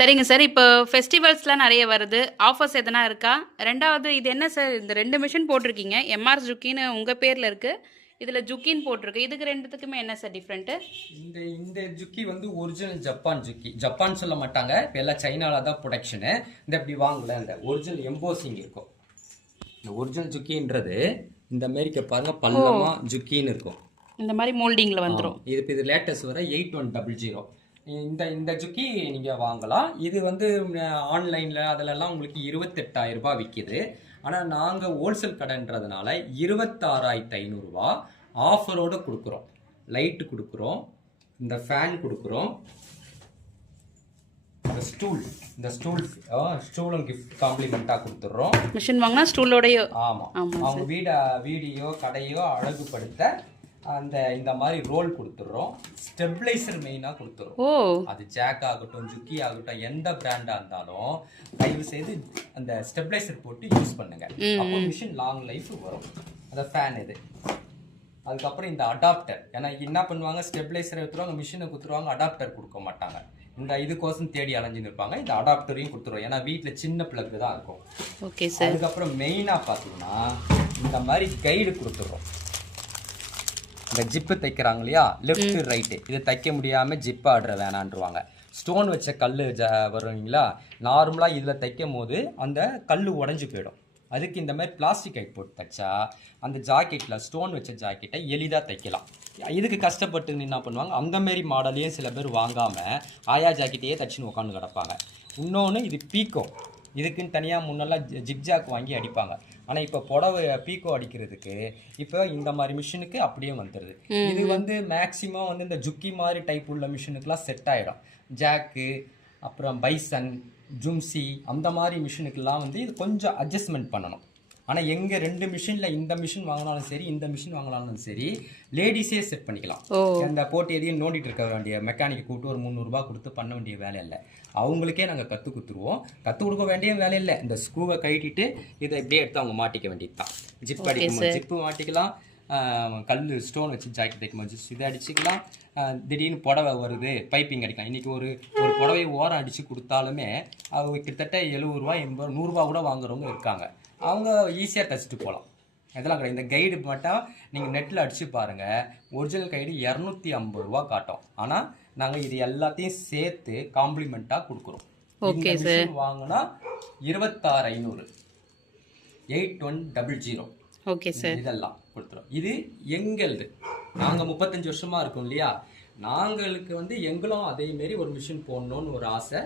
சரிங்க சார். இப்போ ஃபெஸ்டிவல்ஸ்லாம் நெறைய வருது. ஆஃபர்ஸ் எதனா இருக்கா? 2வது இது என்ன சார் இந்த 2 மிஷின் போட்டிருக்கீங்க. எம்ஆர் ஜுக்கின்னு உங்க பேர்ல இருக்கு. இதுல ஜுக்கின்னு போட்டிருக்கு. இதுக்கு 2த்துக்குமே என்ன சார் டிஃபரெண்ட்டு? இந்த இந்த ஜுக்கி வந்து ஒரிஜினல் ஜப்பான் ஜுக்கி. ஜப்பான் சொல்ல மாட்டாங்க, இப்போ எல்லாம் சைனால தான் ப்ரொடக்ஷனு. இந்த இப்படி வாங்கல, இந்த ஒரிஜினல் எம்போசிங் இருக்கும். இந்த ஒரிஜினல் ஜுக்கின்றது இந்த அமெரிக்க பாருங்க பள்ளமா ஜுக்கின்னு இருக்கும். இந்த மாரி மோல்டிங்ல வந்துரும். இது லேட்டஸ்ட் வர 8100. இந்த இந்த ஜுக்கி நீங்கள் வாங்கலாம். இது வந்து ஆன்லைனில் அதிலெல்லாம் உங்களுக்கு 28,000 ரூபாய் விற்கிது. ஆனால் நாங்கள் ஹோல்சேல் கடைன்றதுனால 26,500 ஆஃபரோடு கொடுக்குறோம். லைட்டு கொடுக்குறோம், இந்த ஃபேன் கொடுக்குறோம், இந்த ஸ்டூலும் கிஃப்ட் காம்ப்ளிமெண்ட்டாக கொடுத்துட்றோம். மிஷின் வாங்கினா ஸ்டூலோடய. ஆமாம், அவங்க வீடியோ கடையோ அழகுபடுத்த இந்த மாதிரி ரோல் கொடுத்துட்றோம். ஸ்டெபிளைசர் மெயினாக கொடுத்துட்றோம். அது ஜாக் ஆகட்டும், ஜுக்கி ஆகட்டும், எந்த பிராண்டாக இருந்தாலும் தயவு செய்து அந்த ஸ்டெபிளைசர் போட்டு யூஸ் பண்ணுங்க. அப்போ மிஷின் லாங் லைஃப் வரும். அந்த ஃபேன் இது. அதுக்கப்புறம் இந்த அடாப்டர், ஏன்னா என்ன பண்ணுவாங்க, ஸ்டெபிளைசரை எடுத்துருவாங்க, மிஷினை கொடுத்துருவாங்க, அடாப்டர் கொடுக்க மாட்டாங்க. இந்த இதுக்கோசம் தேடி அலைஞ்சுன்னு இருப்பாங்க. இந்த அடாப்டரையும் கொடுத்துருவோம், ஏன்னா வீட்டில் சின்ன பிளக்கு தான் இருக்கும். Okay sir. அதுக்கப்புறம் மெயினாக பார்த்தீங்கன்னா இந்த மாதிரி கைடு கொடுத்துட்றோம். இந்த ஜிப்பு தைக்கிறாங்க இல்லையா, லெஃப்ட் ரைட்டு, இது தைக்க முடியாமல் ஜிப்பு ஆடுற வேணான்ருவாங்க. ஸ்டோன் வச்ச கல் வருவீங்களா, நார்மலாக இதில் தைக்கும் போது அந்த கல் உடஞ்சி போயிடும். அதுக்கு இந்த மாதிரி பிளாஸ்டிக் கைட் போட்டு தைச்சா அந்த ஜாக்கெட்டில் ஸ்டோன் வச்ச ஜாக்கெட்டை எளிதாக தைக்கலாம். இதுக்கு கஷ்டப்பட்டு என்ன பண்ணுவாங்க, அந்த மாரி மாடலையும் சில பேர் வாங்காமல் ஆயா ஜாக்கெட்டையே தச்சுன்னு உட்காந்து கிடப்பாங்க. இன்னொன்று இது பீக்கோ, இதுக்குன்னு தனியாக முன்னெல்லாம் ஜிக்ஜாக் வாங்கி அடிப்பாங்க. ஆனால் இப்போ புடவை பீக்கோ அடிக்கிறதுக்கு இப்போ இந்த மாதிரி மிஷினுக்கு அப்படியே வந்துடுது. இது வந்து மேக்சிமம் வந்து இந்த ஜுக்கி மாதிரி டைப் உள்ள மிஷினுக்குலாம் செட் ஆகிடும். ஜாக்கு, அப்புறம் பைசன், ஜும்சி, அந்த மாதிரி மிஷினுக்கெல்லாம் வந்து இது கொஞ்சம் அட்ஜஸ்ட்மெண்ட் பண்ணணும். ஆனால் எங்கள் 2 மிஷினில் இந்த மிஷின் வாங்கினாலும் சரி, இந்த மிஷின் வாங்கினாலும் சரி, லேடிஸே செட் பண்ணிக்கலாம். அந்த போட்டு எதையும் நோண்டிட்டு இருக்க வேண்டிய மெக்கானிக்கை கூப்பிட்டு ஒரு 300 ரூபாய் கொடுத்து பண்ண வேண்டிய வேலை இல்லை. அவங்களுக்கே நாங்கள் கற்றுக் கொடுத்துருவோம். கற்றுக் கொடுக்க வேண்டிய வேலை இல்லை. இந்த ஸ்க்ரூவை கழட்டிட்டு இதை இப்படியே எடுத்து அவங்க மாட்டிக்க வேண்டியது தான். ஜிப் அடிக்கும்போது ஜிப்பு மாட்டிக்கலாம், கல் ஸ்டோன் வச்சு ஜாக்கெட் தைக்கும்போது இதை அடிச்சுக்கலாம். திடீர்னு புடவை வருது, பைப்பிங் அடிக்கலாம். இன்றைக்கி ஒரு புடவை ஓரம் அடித்து கொடுத்தாலுமே அவங்க கிட்டத்தட்ட 70 ரூபா, 80 ரூபா, 100 ரூபா கூட வாங்குறவங்க இருக்காங்க. அவங்க ஈஸியாக தைச்சிட்டு போகலாம். இதெல்லாம் கிடையாது. இந்த கைடு மட்டும் நீங்கள் நெட்டில் அடித்து பாருங்கள், ஒரிஜினல் கைடு 250 ரூபா காட்டும். ஆனால் நாங்கள் இது எல்லாத்தையும் சேர்த்து காம்ப்ளிமெண்ட்டாக கொடுக்குறோம். Okay sir. வாங்கினா 26,500, 8100. Okay sir. இதெல்லாம் கொடுத்துரும். இது எங்களுது. நாங்கள் 35 வருஷமாக இருக்கோம் இல்லையா, நாங்களுக்கு வந்து எங்களும் அதே மாரி ஒரு மிஷின் போடணும்னு ஒரு ஆசை.